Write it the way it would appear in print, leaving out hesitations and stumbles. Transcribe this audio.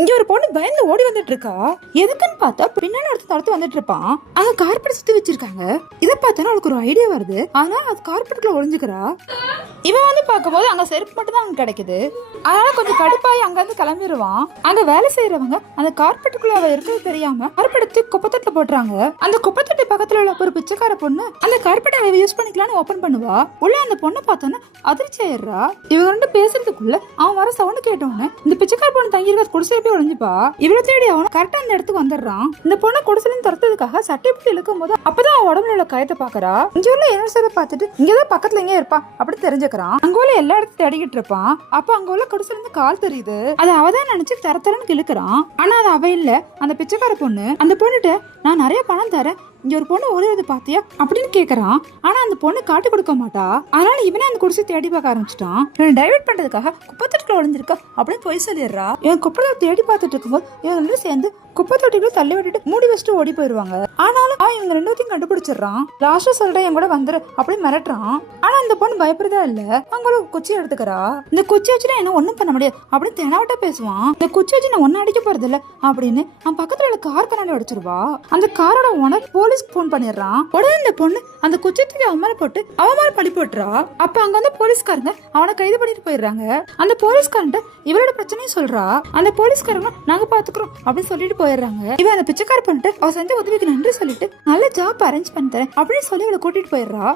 இங்க ஒரு பொண்ணு பயந்து ஓடி வந்துட்டு இருக்கா. எதுக்குன்னு பார்த்தா பின்னாடி அடுத்து வந்துட்டு இருப்பான். அங்க கார்பெட் சுத்தி வச்சிருக்காங்க. இதை பார்த்தா அவளுக்கு ஒரு ஐடியா வருது. ஆனா அது கார்பெட்டுக்குள்ள ஒளிஞ்சுக்கிறா. இவன் வந்து பார்க்கும்போது அங்க செருப்பு மட்டும் தான் அவனுக்கு கிடைக்குது. அதனால கொஞ்சம் கடுப்பாய் அங்க இருந்து கிளம்பிடுவான். அங்க வேலை செய்யறவங்க அந்த கார்பெட்டுக்குள்ள அவ இருக்கிறது தெரியாம கார்பெட் குப்பத்தட்டுல போட்டுறாங்க. அந்த குப்பத்தட்டு பக்கத்துல உள்ள ஒரு பிச்சைக்கார பொண்ணு அந்த கார்பெட்டை அவ யூஸ் பண்ணிக்கலாம்னு ஓபன் பண்ணுவா. உள்ள அந்த பொண்ணை பார்த்தோன்னா அதிர்ச்சி ஆயிடுறா. இவங்க ரெண்டு பேசுறதுக்குள்ள அவன் வர சவுண்ட் கேட்டோன்னு இந்த பிச்சைக்கார பொண்ணு தங்கி இருக்க குடிசையில போய் ஒளிஞ்சுப்பா. இவ்வளவு தேடி அவன் கரெக்டா அந்த இடத்துக்கு வந்துடுறான். இந்த பொண்ணை குடிசையில துரத்துறதுக்காக சட்டை போட்டு இழுக்கும் போது அப்பதான் அவன் உடம்புல உள்ள காயத்தை பாக்குறா. இங்க உள்ள என்ன பார்த்துட்டு இங்கதான் பக்கத்துல எங்க இருப்பா அப்படி தெரிஞ்சுக்கிறான். அங்க உள்ள எல்லா இடத்தையும் தேடிக்கிட்டு இருப்பான். அப்ப அங்க உள்ள குடிசையில இருந்து கால் தெரியுது. அது அவதான் நினைச்சு தரத்தரன்னு இழுக்கிறான். ஆனா அது அவ இல்ல, அந்த பிச்சைக்கார பொண்ணு. அந்த பொண்ணுட்ட நான் நிறைய பணம் தரேன், இங்க ஒரு பொண்ணு ஓடுறது பாத்தியா அப்படின்னு கேக்குறான். ஆனா அந்த பொண்ணு காட்டி கொடுக்க மாட்டா. அதனால இவனே அந்த குடிசை தேடி பார்க்க ஆரம்பிச்சிட்டான். இவன் டைவர்ட் பண்றதுக்காக குப்பத்தட்டுக்குள்ள ஒளிஞ்சிருக்கா அப்படின்னு போய் சொல்லிடுறா. இவன் குப்பத்தை தேடி பார்த்துட்டு இருக்கும்போது இவங்க ரெண்டும் சேர்ந்து குப்பை தொட்டிக்குள்ள தள்ளி விட்டுட்டு மூடி வச்சுட்டு ஓடி போயிருவாங்க. ஆனாலும் இவங்க ரெண்டுத்தையும் கண்டுபிடிச்சிடறான். லாஸ்டா சொல்றேன் என் கூட வந்துரு அப்படின்னு மிரட்டுறான். ஆனா அந்த பொண்ணு பயப்படுறதா இல்ல. அவங்கள குச்சி எடுத்துக்கிறா. இந்த குச்சி வச்சுட்டு என்ன ஒண்ணும் பண்ண முடியாது அப்படின்னு தெனாவட்டா பேசுவான். இந்த குச்சி வச்சு நான் ஒன்னும் அடிக்க போறது இல்ல அப்படின்னு அவன் பக்கத்துல உள்ள கார் கண்ணாடி அடிச்சிருவா. அந்த காரோட ஓனர் போலீஸ்க்கு போன் பண்ணிடுறான். உடனே இந்த பொண்ணு அந்த குச்சி தூக்கி அவன் மேல போட்டு அவன் மேல பழி போட்டுறா. அப்ப அங்க வந்து போலீஸ்காரங்க அவனை கைது பண்ணிட்டு போயிடுறாங்க. அந்த போலீஸ்காரன்ட்ட இவரோட பிரச்சனையும் சொல்றா. அந்த போலீஸ்காரங்க நாங்க பாத்துக்கிறோம் அப்படின்னு சொல்லிட்டு போயிடுறாங்க. இவன் அந்த பிச்சைக்கார பண்ணிட்டு அவ செஞ்ச உதவிக்கு நன்றி சொல்லிட்டு நல்ல ஜாப் அரேஞ்ச் பண்ணி தரேன் அப்படின்னு சொல்லி அவளை கூட்டிட்டு போயிடுறா.